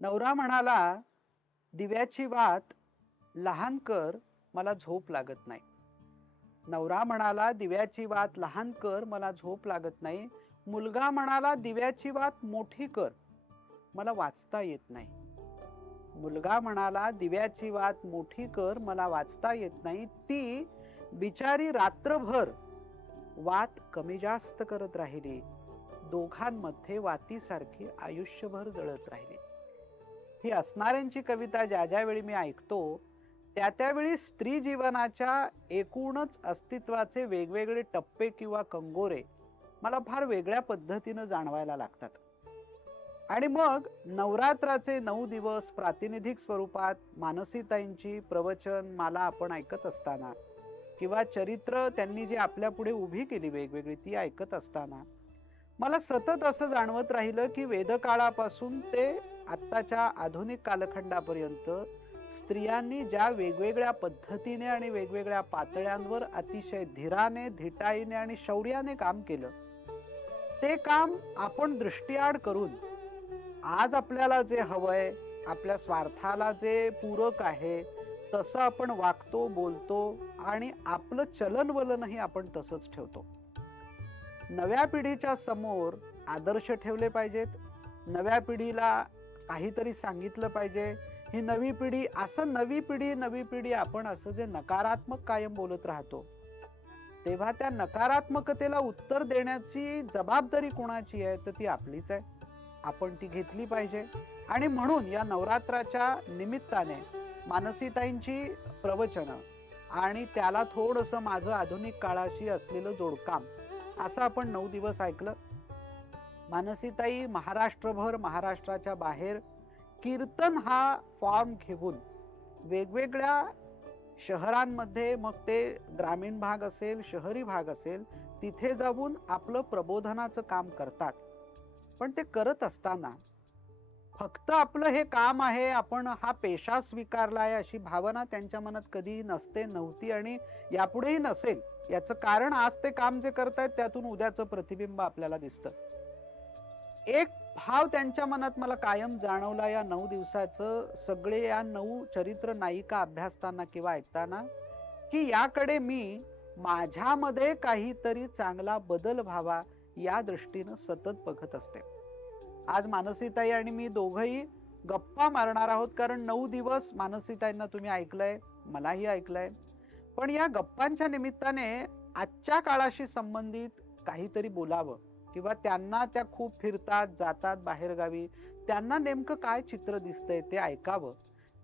नवरा म्हणाला, दिव्याची वात लहान कर, मला झोप लागत नाही. नवरा म्हणाला, दिव्याची वात लहान कर, मला झोप लागत नाही. मुलगा म्हणाला, दिव्याची वात मोठी कर, मला वाचता येत नाही. मुलगा म्हणाला, दिव्याची वात मोठी कर, मला वाचता येत नाही. ती बिचारी रात्रभर वात कमी जास्त करत राहिली. दोघांमध्ये वातीसारखी आयुष्यभर जळत राहिली. ही असणाऱ्यांची कविता ज्या ज्या वेळी मी ऐकतो, त्या त्यावेळी स्त्री जीवनाच्या एकूणच अस्तित्वाचे वेगवेगळे टप्पे किंवा कंगोरे मला फार वेगळ्या पद्धतीनं जाणवायला लागतात. आणि मग नवरात्राचे 9 दिवस प्रातिनिधिक स्वरूपात मानसीताईंची प्रवचन माला आपण ऐकत असताना किंवा चरित्र त्यांनी जी आपल्या पुढे उभी केली वेगवेगळी ती ऐकत असताना मला सतत असं जाणवत राहिलं की वेदकाळापासून ते आत्ताच्या आधुनिक कालखंडापर्यंत स्त्रियांनी ज्या वेगवेगळ्या पद्धतीने आणि वेगवेगळ्या पातळ्यांवर अतिशय धीराने, धिटाईने आणि शौर्याने काम केलं, ते काम आपण दृष्टीआड करून आज आपल्याला जे हवंय, आपल्या स्वार्थाला जे पूरक आहे तसं आपण वागतो, बोलतो आणि आपलं चलनवलनही आपण तसंच ठेवतो. नव्या पिढीच्या समोर आदर्श ठेवले पाहिजेत. नव्या पिढीला काहीतरी सांगितलं पाहिजे. ही नवी पिढी असं नवी पिढी आपण असं जे नकारात्मक कायम बोलत राहतो, तेव्हा त्या नकारात्मकतेला उत्तर देण्याची जबाबदारी कोणाची आहे तर ती आपलीच आहे. आपण ती घेतली पाहिजे. आणि म्हणून या नवरात्राच्या निमित्ताने मानसीताईंची प्रवचनं आणि त्याला थोडंसं माझं आधुनिक काळाशी असलेलं जोडकाम असं आपण 9 दिवस ऐकलं. मानसीताई महाराष्ट्रभर, महाराष्ट्राच्या बाहेर कीर्तन हा फॉर्म घेऊन वेगवेगळ्या शहरांमध्ये, मग ते ग्रामीण भाग असेल, शहरी भाग असेल, तिथे जाऊन आपलं प्रबोधनाचं काम करतात. पण ते करत असताना फक्त आपलं हे काम आहे, आपण हा पेशा स्वीकारला आहे अशी भावना त्यांच्या मनात कधी नसते, नव्हती आणि यापुढेही नसेल. याचं कारण आज ते काम जे करतायत त्यातून उद्याचं प्रतिबिंब आपल्याला दिसतं. एक भाव त्यांच्या मनात मला कायम जाणवला या 9 दिवसाचं, सगळे या 9 चरित्र नायिका अभ्यासताना किंवा ऐकताना, की याकडे मी माझ्यामध्ये काहीतरी चांगला बदल व्हावा या दृष्टीनं सतत बघत असते. आज मानसीताई आणि मी दोघंही गप्पा मारणार आहोत, कारण 9 दिवस मानसीताईंना तुम्ही ऐकलंय, मलाही ऐकलंय. पण या गप्पांच्या निमित्ताने आजच्या काळाशी संबंधित काहीतरी बोलावं किंवा त्यांना, त्या खूप फिरतात, जातात बाहेरगावी, त्यांना नेमकं काय चित्र दिसतंय ते ऐकावं.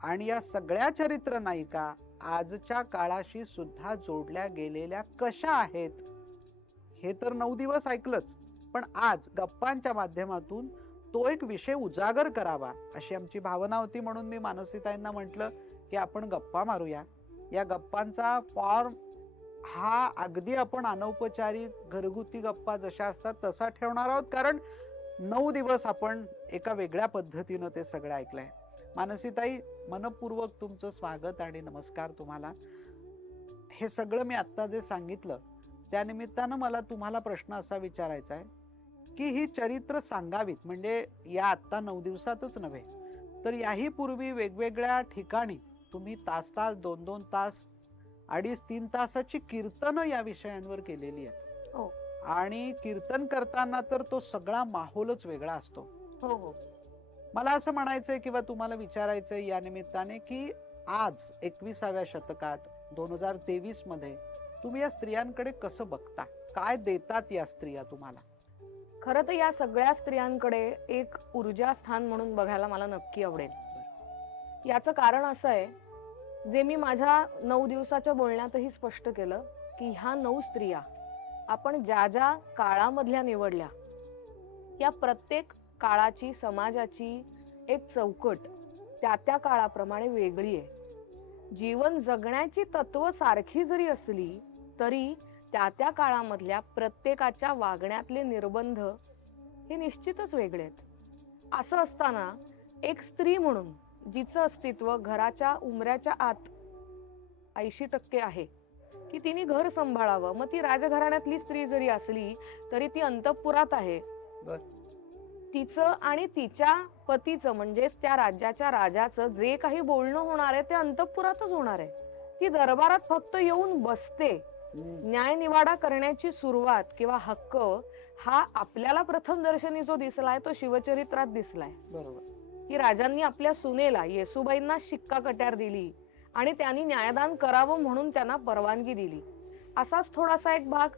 आणि या सगळ्या चरित्र नायिका आजच्या काळाशी सुद्धा जोडल्या गेलेल्या कशा आहेत हे तर 9 दिवस ऐकलंच, पण आज गप्पांच्या माध्यमातून तो एक विषय उजागर करावा अशी आमची भावना होती. म्हणून मी मानसीताईंना म्हटलं की आपण गप्पा मारूया. या गप्पांचा फॉर्म हा अगदी आपण अनौपचारिक घरगुती गप्पा जशा असतात तसा ठेवणार आहोत, कारण 9 दिवस आपण एका वेगळ्या पद्धतीनं ते सगळं ऐकलंय. मानसीताई, मनपूर्वक तुमचं स्वागत आणि नमस्कार तुम्हाला. हे सगळं मी आत्ता जे सांगितलं त्यानिमित्तानं मला तुम्हाला प्रश्न असा विचारायचा आहे की ही चरित्र सांगावीत, म्हणजे या आत्ता 9 दिवसातच नव्हे तर याही पूर्वी वेगवेगळ्या ठिकाणी तुम्ही तास तास, 2-2 तास, 2.5-3 तासाची कीर्तनं या विषयांवर केलेली आहेत. हो आणि कीर्तन करताना तर तो सगळा माहोलच वेगळा असतो. हो हो मला असं म्हणायचंय किंवा तुम्हाला विचारायचंय या निमित्ताने की आज 21व्या शतकात 2023 मध्ये तुम्ही या स्त्रियांकडे कसं बघता, काय देतात या स्त्रिया तुम्हाला? खरं तर या सगळ्या स्त्रियांकडे एक ऊर्जा स्थान म्हणून बघायला मला नक्की आवडेल. याचं कारण असं आहे, जे मी माझ्या 9 दिवसाच्या बोलण्यातही स्पष्ट केलं, की ह्या 9 स्त्रिया आपण ज्या ज्या काळामधल्या निवडल्या, या प्रत्येक काळाची, समाजाची एक चौकट त्या त्या काळाप्रमाणे वेगळी आहे. जीवन जगण्याची तत्व सारखी जरी असली तरी त्या त्या काळामधल्या प्रत्येकाच्या वागण्यातले निर्बंध हे निश्चितच वेगळे आहेत. असं असताना एक स्त्री म्हणून जिचं अस्तित्व घराच्या उमऱ्याच्या आत 80% आहे, की तिने घर सांभाळावं, मग ती राजघराण्यातली स्त्री जरी असली तरी ती अंतःपुरात आहे. तिचं आणि तिच्या पतीचं म्हणजेच त्या राज्याच्या राजाचं जे काही बोलणं होणार आहे ते अंतःपुरातच होणार आहे. ती दरबारात फक्त येऊन बसते. न्यायनिवाडा करण्याची सुरुवात किंवा हक्क हा आपल्याला प्रथम दर्शनी जो दिसलाय तो शिवचरित्रात दिसलाय. बरोबर. की राजांनी आपल्या सुनेला येसूबाईंना शिक्का कट्यार दिली आणि त्यांनी न्यायदान करावं म्हणून त्यांना परवानगी दिली. असाच थोडासा एक भाग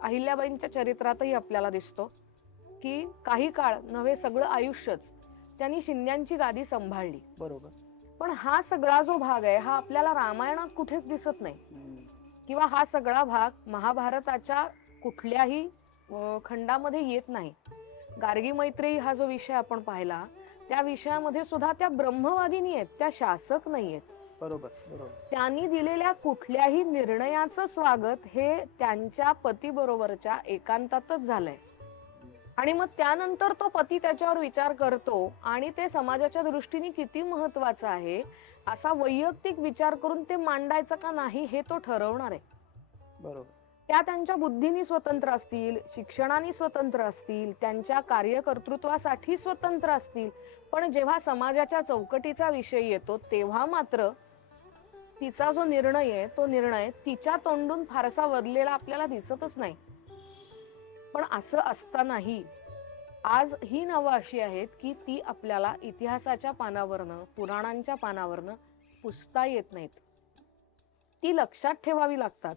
अहिल्याबाईंच्या चरित्रातही आपल्याला दिसतो की काही काळ नव्हे सगळं आयुष्यच त्यांनी शिंद्यांची गादी सांभाळली. बरोबर. पण हा सगळा जो भाग आहे हा आपल्याला रामायणात कुठेच दिसत नाही किंवा हा सगळा भाग महाभारताच्या कुठल्याही खंडामध्ये येत नाही. गार्गी मैत्रेयी हा जो विषय आपण पाहिला त्या विषयामध्ये सुद्धा त्या ब्रह्मवादिनी आहेत, त्या शासक नाहीयेत. बरोबर. बरोबर. त्यांनी दिलेल्या कुठल्याही निर्णयाचं स्वागत हे त्यांच्या पती बरोबरच्या एकांतातच झालंय. आणि मग त्यानंतर तो पती त्याच्यावर विचार करतो आणि ते समाजाच्या दृष्टीने किती महत्वाचं आहे असा वैयक्तिक विचार करून ते मांडायचं का नाही हे तो ठरवणार आहे. बरोबर. त्या त्यांच्या बुद्धीने स्वतंत्र असतील, शिक्षणाने स्वतंत्र असतील, त्यांच्या कार्यकर्तृत्वासाठी स्वतंत्र असतील, पण जेव्हा समाजाच्या चौकटीचा विषय येतो तेव्हा मात्र तिचा जो निर्णय आहे तो निर्णय तिच्या तोंडून फारसा बदलेला आपल्याला दिसतच नाही. पण असं असतानाही आज ही नावं अशी आहेत की ती आपल्याला इतिहासाच्या पानावरनं, पुराणांच्या पानावरनं पुसता येत नाहीत. ती लक्षात ठेवावी लागतात.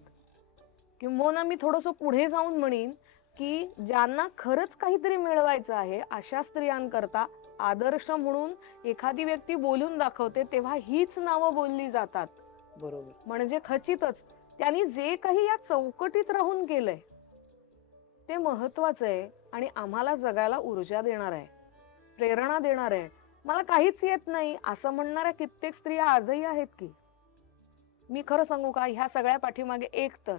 किंबहुना मी थोडंसं पुढे जाऊन म्हणेन की ज्यांना खरंच काहीतरी मिळवायचं आहे अशा स्त्रियांकरता आदर्श म्हणून एखादी व्यक्ती बोलून दाखवते तेव्हा हीच नावं बोलली जातात. बरोबर. म्हणजे खचितच त्यांनी जे काही या चौकटीत राहून केलंय ते महत्वाचं आहे आणि आम्हाला जगायला ऊर्जा देणार आहे, प्रेरणा देणार आहे. मला काहीच येत नाही असं म्हणणाऱ्या कित्येक स्त्रिया आजही आहेत की. मी खरं सांगू का, ह्या सगळ्या पाठीमागे एक तर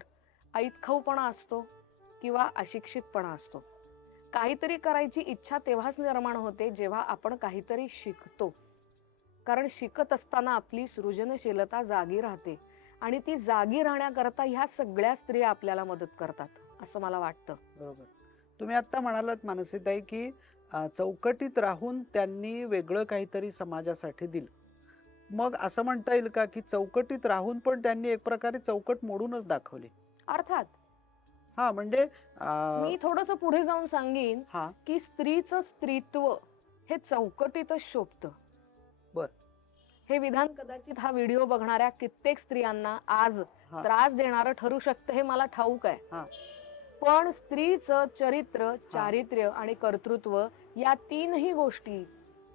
ऐतखाऊपणा असतो किंवा अशिक्षितपणा असतो. काहीतरी करायची इच्छा तेव्हाच निर्माण होते जेव्हा आपण काहीतरी शिकतो. कारण शिकत असताना आपली सृजनशीलता जागी राहते आणि ती जागी राहण्याकरता ह्या सगळ्या स्त्रिया आपल्याला मदत करतात असं मला वाटतं. बरोबर. तुम्ही आता म्हणालात मानसीताई की चौकटीत राहून त्यांनी वेगळं काहीतरी समाजासाठी दिलं. मग असं म्हणता येईल का की चौकटीत राहून पण त्यांनी एक प्रकारे चौकट मोडूनच दाखवली? अर्थात हा म्हणजे मी थोडंसं पुढे जाऊन सांगेन हा की स्त्रीचं स्त्रीत्व हे चौकटीतच शोभतं. बर. हे विधान कदाचित हा व्हिडिओ बघणाऱ्या कित्येक स्त्रियांना आज हा. त्रास देणारं ठरू शकतं हे मला ठाऊक आहे. हा. पण स्त्रीचं चरित्र, चारित्र्य आणि कर्तृत्व या तीनही गोष्टी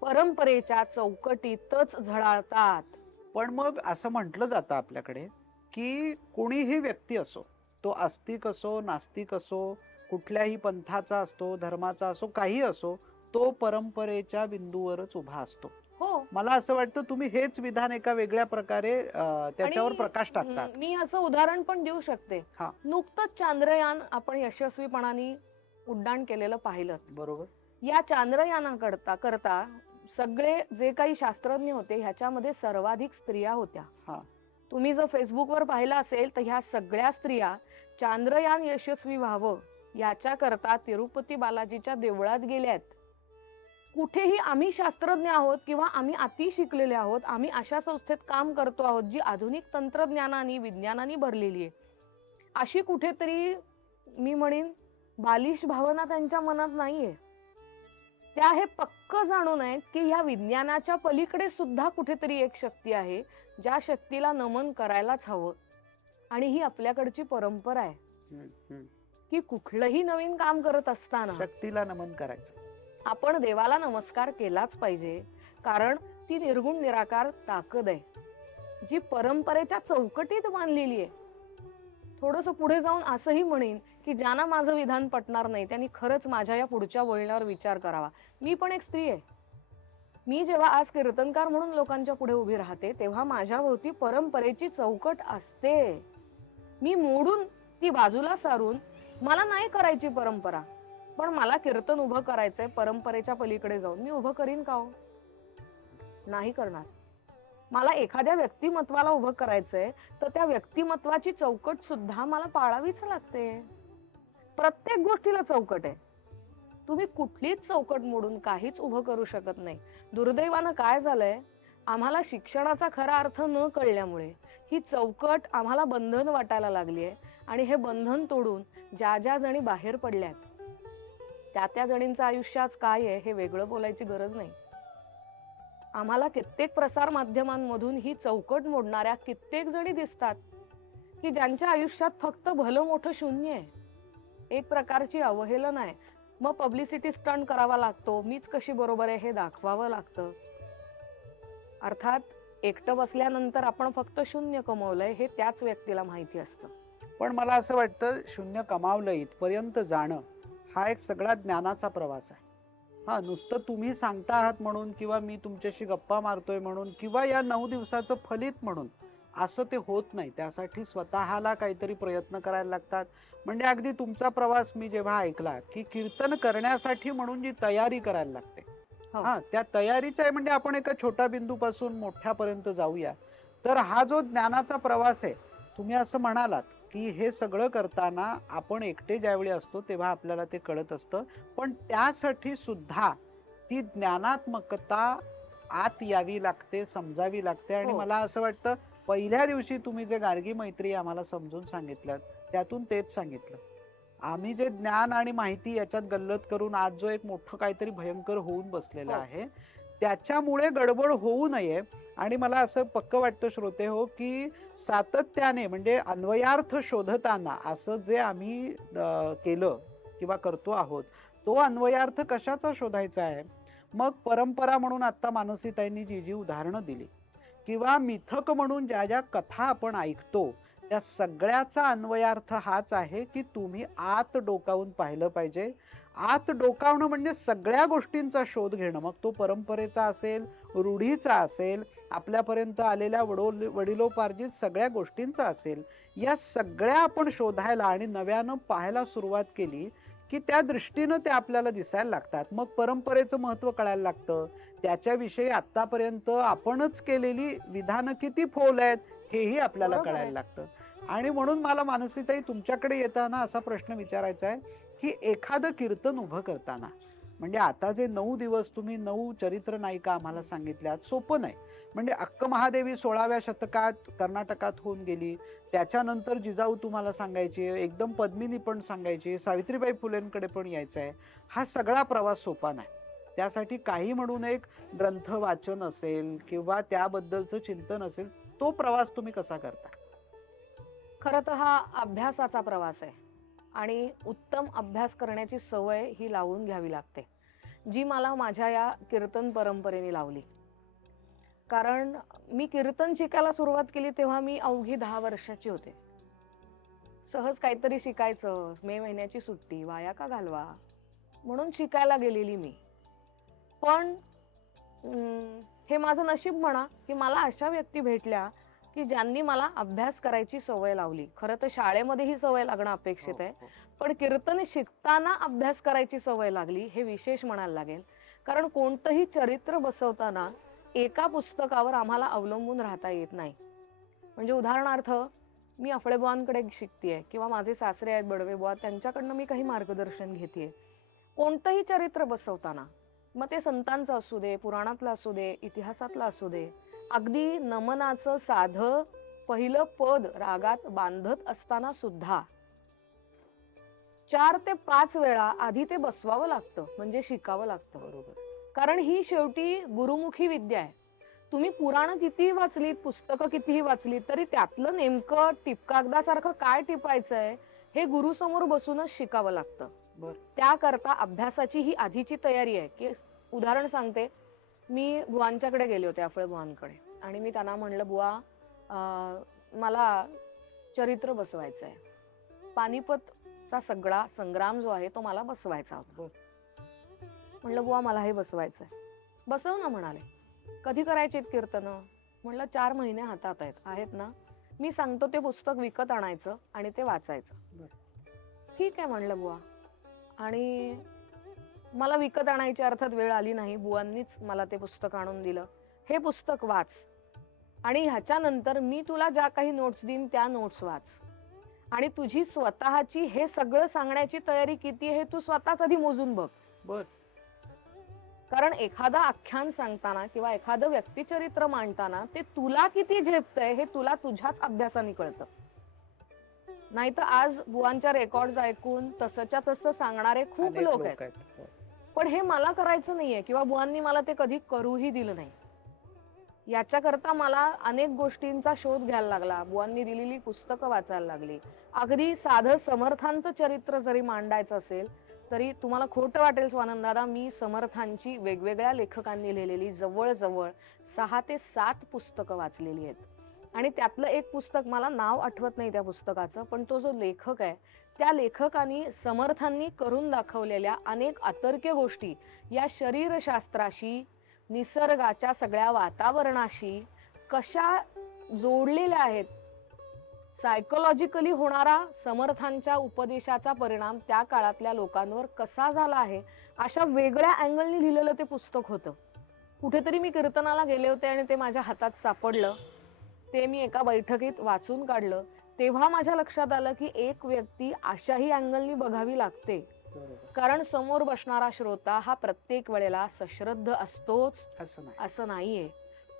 परंपरेच्या चौकटीतच झळाळतात. पण मग असं म्हटलं जातं आपल्याकडे की कोणीही व्यक्ती असो, तो आस्तिक असो, नास्तिक असो, कुठल्याही पंथाचा असतो, धर्माचा असो, काही असो, तो परंपरेच्या बिंदूवरच उभा असतो. हो. मला असं वाटतं तुम्ही हेच विधान एका वेगळ्या प्रकारे त्याच्यावर आणि प्रकाश टाकतात. मी याचं उदाहरण पण देऊ शकते. हा. नुकतंच चांद्रयान आपण यशस्वीपणाने उड्डाण केलेलं पाहिलं. बरोबर. या चांद्रयानाकरता सगळे जे काही शास्त्रज्ञ होते ह्याच्यामध्ये सर्वाधिक स्त्रिया होत्या. हा. तुम्ही जर फेसबुकवर पाहिलं असेल तर ह्या सगळ्या स्त्रिया चांद्रयान यशस्वी व्हावं याच्याकरता तिरुपती बालाजीच्या देवळात गेल्यात. कुठेही आम्ही शास्त्रज्ञ आहोत किंवा आम्ही अति शिकलेले आहोत, आम्ही अशा संस्थेत काम करतो आहोत जी आधुनिक तंत्रज्ञानाने, विज्ञानाने भरलेली आहे, अशी कुठेतरी मी म्हणेन बालिश भावना त्यांच्या मनात नाहीये. त्या हे पक्क जाणून आहेत की ह्या विज्ञानाच्या पलीकडे सुद्धा कुठेतरी एक शक्ती आहे ज्या शक्तीला नमन करायलाच हवं. आणि ही आपल्याकडची परंपरा आहे की कुठलंही नवीन काम करत असताना शक्तीला नमन करायचं, आपण देवाला नमस्कार केलाच पाहिजे. कारण ती निर्गुण निराकार ताकद आहे जी परंपरेच्या चौकटीत बांधलेली आहे. थोडंसं पुढे जाऊन असंही म्हणेन की ज्यांना माझं विधान पटणार नाही त्यांनी खरंच माझ्या या पुढच्या बोलण्यावर विचार करावा. मी पण एक स्त्री आहे. मी जेव्हा आज कीर्तनकार म्हणून लोकांच्या पुढे उभी राहते तेव्हा माझ्या भोवती परंपरेची चौकट असते. मी मोडून ती बाजूला सारून मला नाही करायची परंपरा, पण मला कीर्तन उभं करायचंय परंपरेच्या पलीकडे जाऊन, मी उभं करीन का हो? नाही करणार. मला एखाद्या व्यक्तिमत्वाला उभं करायचंय तर त्या व्यक्तिमत्वाची चौकट सुद्धा मला पाळावीच लागते. प्रत्येक गोष्टीला चौकट आहे. तुम्ही कुठलीच चौकट मोडून काहीच उभं करू शकत नाही. दुर्दैवानं काय झालंय, आम्हाला शिक्षणाचा खरा अर्थ न कळल्यामुळे ही चौकट आम्हाला बंधन वाटायला लागली आहे. आणि हे बंधन तोडून ज्या ज्या जणी बाहेर पडल्यात, त्या जणींचं आयुष्य आज काय आहे हे वेगळं बोलायची गरज नाही. आम्हाला कित्येक प्रसार माध्यमांमधून ही चौकट मोडणाऱ्या कित्येक जणी दिसतात की ज्यांच्या आयुष्यात फक्त भलं मोठं शून्य आहे. एक प्रकारची अवहेलना आहे. मग पब्लिसिटी स्टंट करावा लागतो, मीच कशी बरोबर आहे हे दाखवावं लागतं. अर्थात एकटं बसल्यानंतर आपण फक्त शून्य कमवलंय हे त्याच व्यक्तीला माहिती असतं. पण मला असं वाटतं शून्य कमावलं इथपर्यंत जाणं हा एक सगळा ज्ञानाचा प्रवास आहे. हा नुसतं तुम्ही सांगता आहात म्हणून किंवा मी तुमच्याशी गप्पा मारतोय म्हणून किंवा या 9 दिवसाचं फलित म्हणून असं ते होत नाही. त्यासाठी स्वतःला काहीतरी प्रयत्न करायला लागतात. म्हणजे अगदी तुमचा प्रवास मी जेव्हा ऐकला की कीर्तन करण्यासाठी म्हणून जी तयारी करायला लागते, हो. हा त्या तयारीचा आहे. म्हणजे आपण एका छोट्या बिंदूपासून मोठ्यापर्यंत जाऊया. तर हा जो ज्ञानाचा प्रवास आहे, तुम्ही असं म्हणालात की हे सगळं करताना आपण एकटे ज्यावेळी असतो तेव्हा आपल्याला ते कळत असतं. पण त्यासाठी सुद्धा ती ज्ञानात्मकता आत यावी लागते, समजावी लागते. आणि हो. मला असं वाटतं पहिल्या दिवशी तुम्ही जे गार्गी मैत्री आम्हाला समजून सांगितलं त्यातून तेच सांगितलं. आम्ही जे ज्ञान आणि माहिती याच्यात गल्लत करून आज जो एक मोठं काहीतरी भयंकर होऊन बसलेलं हो. आहे, त्याच्यामुळे गडबड होऊ नये. आणि मला असं पक्क वाटतं श्रोते हो की सातत्याने म्हणजे अन्वयार्थ शोधताना असं जे आम्ही केलं किंवा करतो आहोत, तो अन्वयार्थ कशाचा शोधायचा आहे. मग परंपरा म्हणून आता मानसीताईंनी जी जी उदाहरणं दिली किंवा मिथक म्हणून ज्या ज्या कथा आपण ऐकतो, त्या सगळ्याचा अन्वयार्थ हाच आहे की तुम्ही आत डोकावून पाहिलं पाहिजे. आत डोकावणं म्हणजे सगळ्या गोष्टींचा शोध घेणं. मग तो परंपरेचा असेल, रूढीचा असेल, आपल्यापर्यंत आलेल्या वडिलोपार्जित सगळ्या गोष्टींचा असेल. या सगळ्या आपण शोधायला आणि नव्यानं पाहायला सुरुवात केली की त्या दृष्टीनं ते आपल्याला दिसायला लागतात. मग परंपरेचं महत्त्व कळायला लागतं. त्याच्याविषयी आत्तापर्यंत आपणच केलेली विधानं किती फोल आहेत हेही आपल्याला बरोबर आहे. कळायला लागतं. आणि म्हणून मला मानसीताई तुमच्याकडे येताना असा प्रश्न विचारायचा आहे की एखादं कीर्तन उभं करताना म्हणजे आता जे 9 दिवस तुम्ही 9 चरित्र नायिका आम्हाला सांगितल्यात, सोपं नाही. म्हणजे अक्क महादेवी 16व्या शतकात कर्नाटकात होऊन गेली. त्याच्यानंतर जिजाऊ तुम्हाला सांगायची, एकदम पद्मिनी पण सांगायची, सावित्रीबाई फुलेंकडे पण यायचं आहे. हा सगळा प्रवास सोपा नाही. त्यासाठी काही म्हणून एक ग्रंथ वाचन असेल किंवा त्याबद्दलचं चिंतन असेल, तो प्रवास तुम्ही कसा करता? खरं तर हा अभ्यासाचा प्रवास आहे. आणि उत्तम अभ्यास करण्याची सवय ही लावून घ्यावी लागते, जी मला माझ्या या कीर्तन परंपरेने लावली. कारण मी कीर्तन शिकायला सुरुवात केली तेव्हा मी अवघी 10 वर्षाची होते. सहज काहीतरी शिकायचं, मे महिन्याची सुट्टी वाया का घालवा म्हणून शिकायला गेलेली मी. पण हे माझं नशीब म्हणा की मला अशा व्यक्ती भेटल्या की ज्यांनी मला अभ्यास करायची सवय लावली. खरं तर शाळेमध्ये ही सवय लागणं अपेक्षित आहे, पण कीर्तन शिकताना अभ्यास करायची सवय लागली हे विशेष म्हणायला लागेल. कारण कोणतंही चरित्र बसवताना एका पुस्तकावर आम्हाला अवलंबून राहता येत नाही. म्हणजे उदाहरणार्थ मी अफळेबुवांकडे शिकतेय किंवा माझे सासरे आहेत बडवेबुवा, त्यांच्याकडनं मी काही मार्गदर्शन घेतेय. कोणतंही चरित्र बसवताना, मग ते संतांचं असू दे, पुराणातलं असू दे, इतिहासातलं असू दे, अगदी नमनाचं साधं पहिलं पद रागात बांधत असताना सुद्धा 4 ते 5 वेळा आधी ते बसवावं लागतं, म्हणजे शिकावं लागतं. बरोबर. कारण ही शेवटी गुरुमुखी विद्या आहे. तुम्ही पुराणं कितीही वाचलीत, पुस्तकं कितीही वाचलीत, तरी त्यातलं नेमकं टिपकागदासारखं काय टिपायचंय हे गुरुसमोर बसूनच शिकावं लागतं. बरं. त्याकरता अभ्यासाची ही आधीची तयारी आहे. की उदाहरण सांगते, मी बुवांच्याकडे गेले होते, अफळे बुवांकडे, आणि मी त्यांना म्हणलं, बुवा मला चरित्र बसवायचं आहे. पानिपतचा सगळा संग्राम जो आहे तो मला बसवायचा होता. म्हणलं, बुवा मला हे बसवायचं आहे. बसव ना म्हणाले. कधी करायचे कीर्तनं? म्हणलं 4 महिने हातात आहेत ना, मी सांगतो ते पुस्तक विकत आणायचं आणि ते वाचायचं. ठीक आहे म्हणलं बुवा. आणि मला विकत आणायची अर्थात वेळ आली नाही. बुवांनीच मला ते पुस्तक आणून दिलं. हे पुस्तक वाच आणि ह्याच्यानंतर मी तुला ज्या काही नोट्स देईन त्या नोट्स वाच. आणि तुझी स्वतःची हे सगळं सांगण्याची तयारी किती आहे हे तू स्वतःच आधी मोजून बघ. बर. कारण एखादं आख्यान सांगताना किंवा एखादं व्यक्तिचरित्र मांडताना ते तुला किती झेपतंय हे तुला तुझ्याच अभ्यासाने कळतं. नाही तर आज बुवांच्या रेकॉर्ड ऐकून तसंच्या तसं सांगणारे खूप अनेक लोक लोक आहेत. आहेत. हो. पण हे मला करायचं नाहीये किंवा बुवांनी मला ते कधी करूही दिलं नाही. याच्याकरता मला अनेक गोष्टींचा शोध घ्यायला लागला. बुवांनी दिलेली पुस्तकं वाचायला लागली. अगदी साधं समर्थांचं चरित्र जरी मांडायचं असेल तरी तुम्हाला खोटं वाटेल स्वानंद दादा, मी समर्थांची वेगवेगळ्या लेखकांनी लिहिलेली जवळजवळ 6 ते 7 पुस्तकं वाचलेली आहेत. आणि त्यातलं एक पुस्तक, मला नाव आठवत नाही त्या पुस्तकाचं, पण तो जो लेखक आहे त्या लेखकांनी समर्थांनी करून दाखवलेल्या अनेक अतर्क्य गोष्टी या शरीरशास्त्राशी, निसर्गाच्या सगळ्या वातावरणाशी कशा जोडलेल्या आहेत. सायकोलॉजिकली होणारा समर्थांच्या उपदेशाचा परिणाम त्या काळातल्या लोकांवर कसा झाला आहे, अशा वेगळ्या अँगलनी लिहिलेलं ते पुस्तक होतं. कुठेतरी मी कीर्तनाला गेले होते आणि ते माझ्या हातात सापडलं. ते मी एका बैठकीत वाचून काढलं. तेव्हा माझ्या लक्षात आलं की एक व्यक्ती अशाही अँगलनी बघावी लागते. बरोबर. कारण समोर बसणारा श्रोता हा प्रत्येक वेळेला सश्रद्ध असतोच असं नाही. असं नाहीये.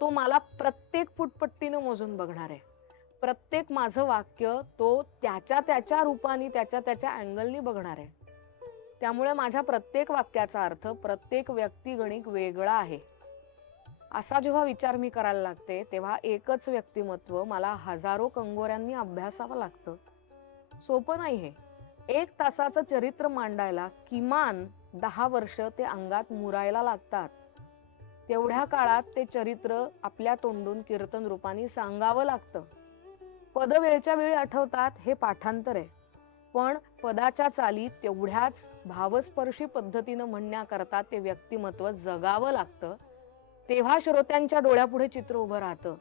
तो मला प्रत्येक फुटपट्टीनं मोजून बघणार आहे. प्रत्येक माझं वाक्य तो त्याच्या त्याच्या रूपाने, त्याच्या त्याच्या अँगलनी बघणार आहे. त्यामुळे माझ्या प्रत्येक वाक्याचा अर्थ प्रत्येक व्यक्तिगणिक वेगळा आहे. असा जेव्हा विचार मी करायला लागते तेव्हा एकच व्यक्तिमत्व मला हजारो कंगोऱ्यांनी अभ्यासावं लागतं. सोपं नाही हे. 1 तासाचं चरित्र मांडायला किमान 10 वर्ष ते अंगात मुरायला लागतात. तेवढ्या काळात ते चरित्र आपल्या तोंडून कीर्तन रूपाने सांगावं लागतं. पद वेळच्या वेळी आठवतात हे पाठांतर आहे, पण पदाच्या चाली तेवढ्याच भावस्पर्शी पद्धतीनं म्हणण्याकरता ते व्यक्तिमत्व जगावं लागतं. तेव्हा श्रोत्यांच्या डोळ्यापुढे चित्र उभं राहतं.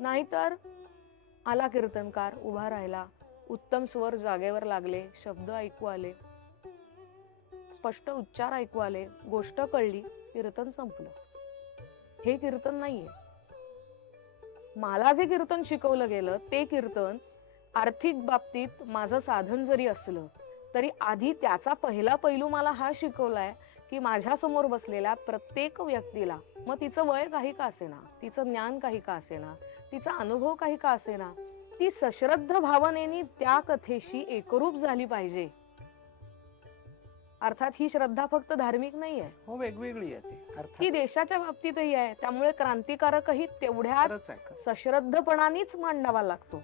नाहीतर आला कीर्तनकार, उभा राहिला, उत्तम स्वर जागेवर लागले, शब्द ऐकू आले, स्पष्ट उच्चार ऐकू आले, गोष्ट कळली, कीर्तन संपलं. हे कीर्तन नाहीये. मला जे कीर्तन शिकवलं गेलं ते कीर्तन आर्थिक बाबतीत माझं साधन जरी असलं तरी आधी त्याचा पहिला पैलू मला हा शिकवलाय की माझ्या समोर बसलेल्या प्रत्येक व्यक्तीला, मग तिचं वय काही का असेना, तिचं ज्ञान काही का असेना, तिचा अनुभव काही का असेना, ती सश्रद्ध भावनेनी त्या कथेशी एकरूप झाली पाहिजे. अर्थात ही श्रद्धा फक्त धार्मिक नाहीये, हो, वेगवेगळी आहे ती ती अर्थात. देशाच्या बाबतीतही आहे. त्यामुळे क्रांतिकारकही तेवढ्याच खरंच आहे, खरंच. सश्रद्धपणानेच मांडावा लागतो.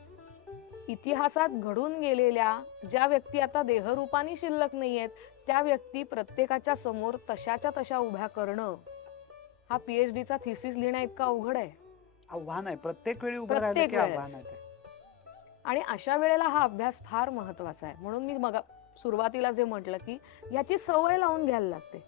इतिहासात घडून गेलेल्या ज्या व्यक्ती आता देहरूपाने शिल्लक नाहीयेत त्या व्यक्ती प्रत्येकाच्या समोर तशाच्या तशा उभ्या करणं हा पीएचडीचा थिसिस लिहिण्या इतका अवघड आहे. आव्हान आहे. प्रत्येक वेळी उभं राहिलं प्रत्येक की वेळेस. आव्हान आहे ते. आणि अशा वेळेला हा अभ्यास फार महत्वाचा आहे. म्हणून मी मग सुरुवातीला जे म्हटलं की याची सवय लावून घ्यायला लागते.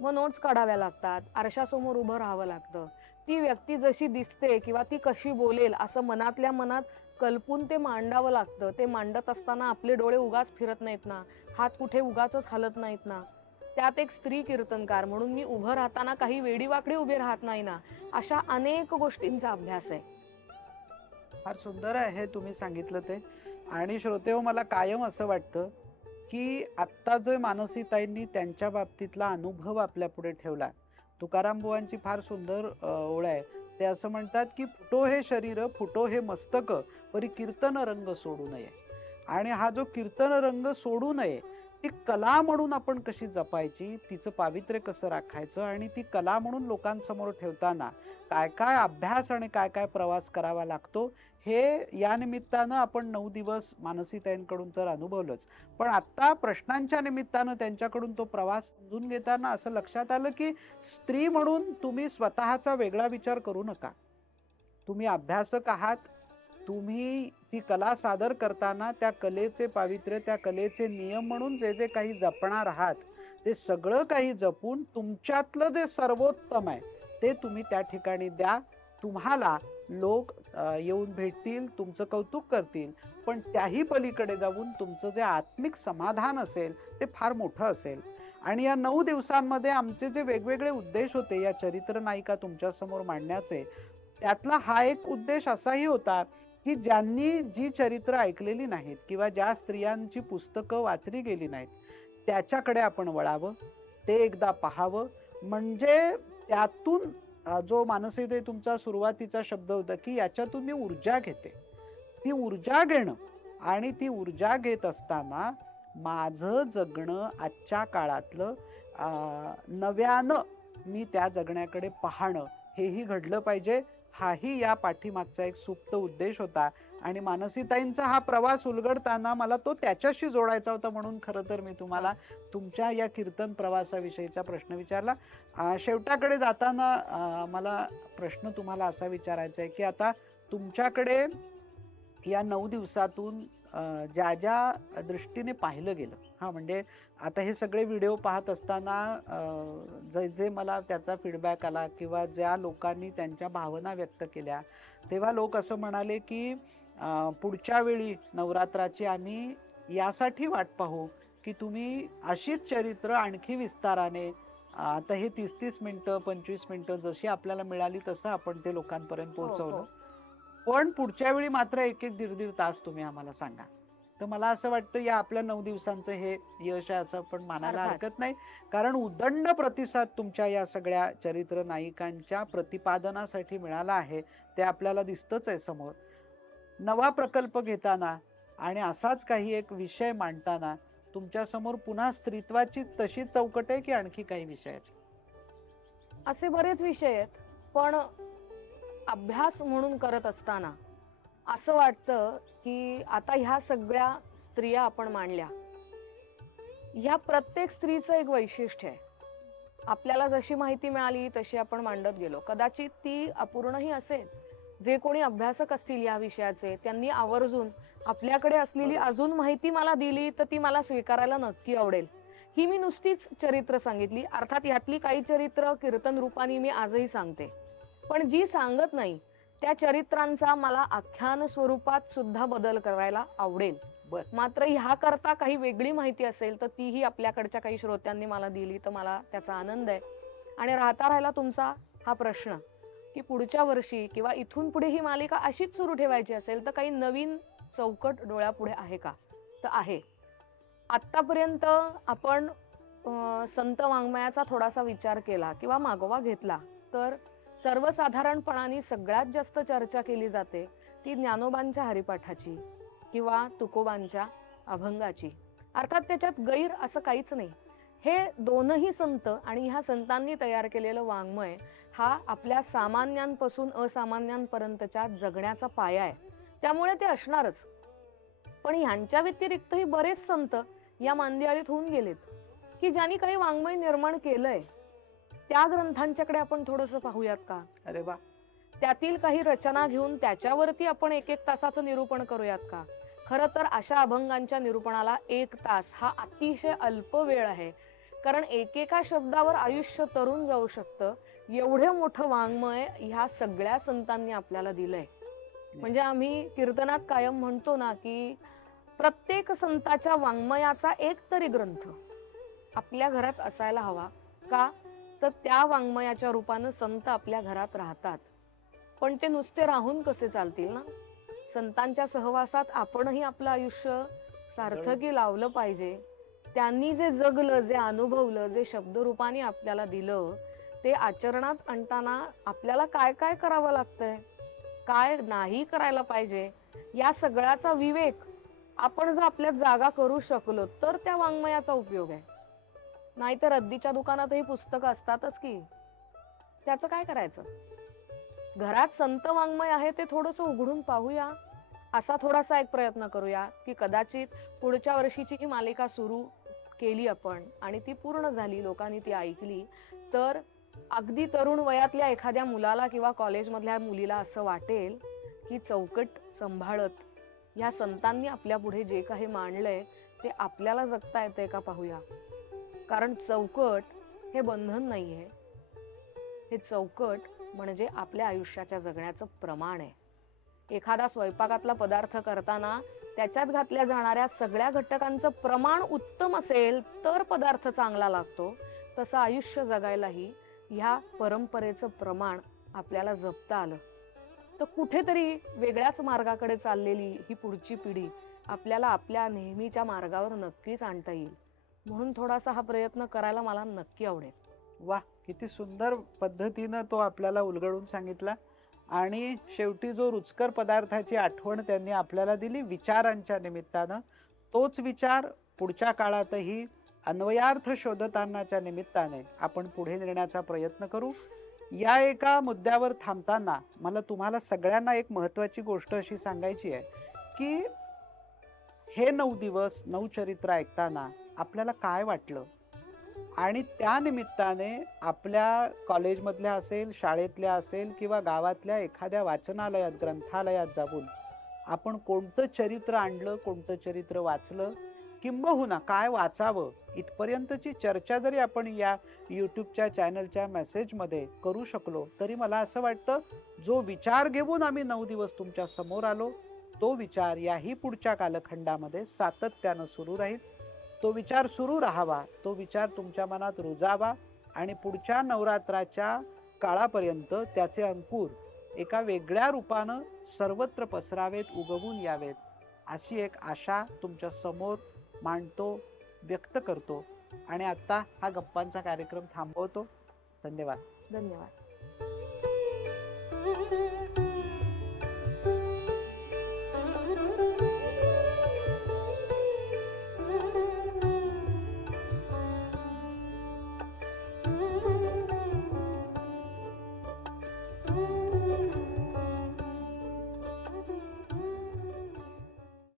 मग नोट्स काढाव्या लागतात, आरशासमोर उभं राहावं लागतं, ती व्यक्ती जशी दिसते किंवा ती कशी बोलेल असं मनातल्या मनात कल्पून ते मांडावं लागतं. ते मांडत असताना आपले डोळे उगाच फिरत नाहीत ना, हात कुठे उगाच हलत नाहीत ना. त्यात एक स्त्री कीर्तनकार म्हणून मी उभं राहताना काही वेडीवाकडी उभे राहत नाही ना. अशा अनेक गोष्टींचा अभ्यास आहे. फार सुंदर आहे हे तुम्ही सांगितलं ते. आणि श्रोतेहो, मला कायम असं वाटतं की आत्ता जे मानसीताईंनी त्यांच्या बाबतीतला अनुभव आपल्या पुढे ठेवला. तुकाराम बुवांची फार सुंदर ओळ आहे. ते असं म्हणतात की फुटो हे शरीर, फुटो हे मस्तक, परी कीर्तन रंग सोडू नये. आणि हा जो कीर्तन रंग सोडू नये, ती कला म्हणून आपण कशी जपायची, तिचं पावित्र्य कसं राखायचं, आणि ती कला म्हणून लोकांसमोर ठेवताना काय काय अभ्यास आणि काय काय प्रवास करावा लागतो, हे या निमित्तानं आपण 9 दिवस मानसीताईंकडून तर अनुभवलंच. पण आता प्रश्नांच्या निमित्तानं त्यांच्याकडून तो प्रवास समजून घेताना असं लक्षात आलं की स्त्री म्हणून तुम्ही स्वतःचा वेगळा विचार करू नका. तुम्ही अभ्यासक आहात. तुम्ही ती कला सादर करताना त्या कलेचे पावित्र्य, त्या कलेचे नियम म्हणून जे जे काही जपणार आहात ते सगळं काही जपून तुमच्यातलं जे सर्वोत्तम आहे ते तुम्ही त्या ठिकाणी द्या. तुम्हाला लोक येऊन भेटतील, तुमचं कौतुक करतील, पण त्याही पलीकडे जाऊन तुमचं जे आत्मिक समाधान असेल ते फार मोठं असेल. आणि या 9 दिवसांमध्ये आमचे जे वेगवेगळे उद्देश होते या चरित्र नायिका तुमच्यासमोर मांडण्याचे, त्यातला हा एक उद्देश असाही होता की ज्यांनी जी चरित्र ऐकलेली नाहीत किंवा ज्या स्त्रियांची पुस्तकं वाचली गेली नाहीत त्याच्याकडे आपण वळावं. ते एकदा पाहावं. म्हणजे त्यातून जो मानसीते तुमचा सुरुवातीचा शब्द होता, की याच्यातून मी ऊर्जा घेते. ती ऊर्जा घेणं आणि ती ऊर्जा घेत असताना माझं जगणं आजच्या काळातलं नव्यानं मी त्या जगण्याकडे पाहणं हेही घडलं पाहिजे. हाही या पाठीमागचा एक सुप्त उद्देश होता आणि मानसीताईंचा हा प्रवास उलगडताना मला तो त्याच्याशी जोडायचा होता म्हणून खरं तर मी तुम्हाला तुमच्या या कीर्तन प्रवासाविषयीचा प्रश्न विचारला. शेवटाकडे जाताना मला प्रश्न तुम्हाला असा विचारायचा आहे, की आता तुमच्याकडे या 9 दिवसातून ज्या दृष्टीने पाहिलं गेलं हां, म्हणजे आता हे सगळे व्हिडिओ पाहत असताना जे मला त्याचा फीडबॅक आला किंवा ज्या लोकांनी त्यांच्या भावना व्यक्त केल्या, तेव्हा लोक असं म्हणाले, की पुढच्या वेळी नवरात्राची आम्ही यासाठी वाट पाहू, की तुम्ही अशीच चरित्र आणखी विस्ताराने आता हे 30-30 मिनिटं, 25 मिनिटं जशी आपल्याला मिळाली तसं आपण ते लोकांपर्यंत हो पोहोचवलं. हो. पण पुढच्या वेळी मात्र 1-1, दीड-दीड तास तुम्ही आम्हाला सांगा. तर मला असं वाटतं या आपल्या 9 दिवसांचं हे यश आहे असं आपण मानायला अर्थात. हरकत नाही. कारण उदंड प्रतिसाद तुमच्या या सगळ्या चरित्र नायिकांच्या प्रतिपादनासाठी मिळाला आहे. ते आपल्याला दिसतंच आहे समोर. नवा प्रकल्प घेताना आणि असाच काही एक विषय मांडताना तुमच्यासमोर पुन्हा स्त्रीत्वाची तशी चौकट आहे की आणखी काही विषय आहेत? असे बरेच विषय आहेत, पण अभ्यास म्हणून करत असताना असं वाटतं की आता ह्या सगळ्या स्त्रिया आपण मांडल्या, ह्या प्रत्येक स्त्रीचं एक वैशिष्ट्य आहे. आपल्याला जशी माहिती मिळाली तशी आपण मांडत गेलो. कदाचित ती अपूर्णही असेल. जे कोणी अभ्यासक असतील या विषयाचे त्यांनी आवर्जून आपल्याकडे असलेली बरोबर. अजून माहिती मला दिली तर ती मला स्वीकारायला नक्की आवडेल. ही मी नुसतीच चरित्र सांगितली. अर्थात यातली काही चरित्र कीर्तन रूपाने मी आजही सांगते. पण जी सांगत नाही त्या चरित्रांचा मला आख्यान स्वरूपात सुद्धा बदल करायला आवडेल. बरं. मात्र ह्या करता काही वेगळी माहिती असेल तर तीही आपल्याकडच्या काही श्रोत्यांनी मला दिली तर मला त्याचा आनंद आहे. आणि राहिला तुमचा हा प्रश्न की पुढच्या वर्षी किंवा इथून पुढे ही मालिका अशीच सुरू ठेवायची असेल तर काही नवीन चौकट डोळ्यापुढे आहे का? तर आहे. आत्तापर्यंत आपण संत वाङ्मयाचा थोडासा विचार केला किंवा मागोवा घेतला तर सर्वसाधारणपणाने सगळ्यात जास्त चर्चा केली जाते ती ज्ञानोबांच्या हरिपाठाची किंवा तुकोबांच्या अभंगाची. अर्थात त्याच्यात गैर असं काहीच नाही. हे दोनही संत आणि ह्या संतांनी तयार केलेलं वाङ्मय हा आपल्या सामान्यांपासून असामान्यांपर्यंतच्या जगण्याचा पाया आहे. त्यामुळे ते असणारच. पण ह्यांच्या व्यतिरिक्तही बरेच संत या मांदियाळीत होऊन गेलेत की ज्यांनी काही वाङ्मय निर्माण केलंय. त्या ग्रंथांच्याकडे आपण थोडंसं पाहूयात का? अरे वा. त्यातील काही रचना घेऊन त्याच्यावरती आपण 1-1 तासाचं निरूपण करूयात का? खरं तर अशा अभंगांच्या निरूपणाला 1 तास हा अतिशय अल्प वेळ आहे. कारण एकेका शब्दावर आयुष्य तरून जाऊ शकतं. एवढं मोठं वाङ्मय ह्या सगळ्या संतांनी आपल्याला दिलंय. म्हणजे आम्ही कीर्तनात कायम म्हणतो ना की प्रत्येक संताच्या वाङ्मयाचा एक तरी ग्रंथ आपल्या घरात असायला हवा. का? तर त्या वाङ्मयाच्या रूपानं संत आपल्या घरात राहतात. पण ते नुसते राहून कसे चालतील ना? संतांच्या सहवासात आपणही आपलं आयुष्य सार्थकी लावलं पाहिजे. त्यांनी जे जगलं, जे अनुभवलं, जे शब्दरूपाने आपल्याला दिलं ते आचरणात आणताना आपल्याला काय काय करावं लागतंय, काय नाही करायला पाहिजे, या सगळ्याचा विवेक आपण जर आपल्यात जागा करू शकलो तर त्या वाङ्मयाचा उपयोग आहे. नाहीतर रद्दीच्या दुकानातही पुस्तकं असतातच की. त्याचं काय करायचं? घरात संत वाङ्मय आहे ते थोडंसं उघडून पाहूया. असा थोडासा एक प्रयत्न करूया की कदाचित पुढच्या वर्षीची ही मालिका सुरू केली आपण आणि ती पूर्ण झाली, लोकांनी ती ऐकली तर अगदी तरुण वयातल्या एखाद्या मुलाला किंवा कॉलेजमधल्या मुलीला असं वाटेल की चौकट सांभाळत ह्या संतांनी आपल्या पुढे जे काही मांडलंय ते आपल्याला जगता येतंय का पाहूया. कारण चौकट हे बंधन नाहीये. हे चौकट म्हणजे आपल्या आयुष्याच्या जगण्याचं प्रमाण आहे. एखादा स्वयंपाकातला पदार्थ करताना त्याच्यात घातल्या जाणाऱ्या सगळ्या घटकांचं प्रमाण उत्तम असेल तर पदार्थ चांगला लागतो. तसं आयुष्य जगायलाही ह्या परंपरेचं प्रमाण आपल्याला जपता आलं तर कुठेतरी वेगळ्याच मार्गाकडे चाललेली ही पुढची पिढी आपल्याला आपल्या नेहमीच्या मार्गावर नक्कीच आणता येईल. म्हणून थोडासा हा प्रयत्न करायला मला नक्की आवडेल. वा, किती सुंदर पद्धतीनं तो आपल्याला उलगडून सांगितला. आणि शेवटी जो रुचकर पदार्थाची आठवण त्यांनी आपल्याला दिली विचारांच्या निमित्तानं, तोच विचार पुढच्या काळातही अन्वयार्थ शोधतानाच्या निमित्ताने आपण पुढे नेण्याचा प्रयत्न करू. या एका मुद्द्यावर थांबताना मला तुम्हाला सगळ्यांना एक महत्त्वाची गोष्ट अशी सांगायची आहे, की हे 9 दिवस 9 चरित्र ऐकताना आपल्याला काय वाटलं? आणि त्या निमित्ताने आपल्या कॉलेजमधल्या असेल, शाळेतल्या असेल किंवा गावातल्या एखाद्या वाचनालयात, ग्रंथालयात जाऊन आपण कोणतं चरित्र आणलं, कोणतं चरित्र वाचलं, किंबहुना काय वाचावं, इथपर्यंतची चर्चा जरी आपण या YouTubeच्या चॅनलच्या मेसेजमध्ये करू शकलो, तरी मला असं वाटतं, जो विचार घेऊन आम्ही 9 दिवस तुमच्या समोर आलो, तो विचार याही पुढच्या कालखंडामध्ये सातत्यानं सुरू राहील. तो विचार सुरू राहावा, तो विचार तुमच्या मनात रुजावा आणि पुढच्या नवरात्राच्या काळापर्यंत त्याचे अंकुर एका वेगळ्या रूपानं सर्वत्र पसरावेत, उगवून यावेत, अशी एक आशा तुमच्या समोर मांडतो, व्यक्त करतो आणि आता हा गप्पांचा कार्यक्रम थांबवतो. धन्यवाद. धन्यवाद.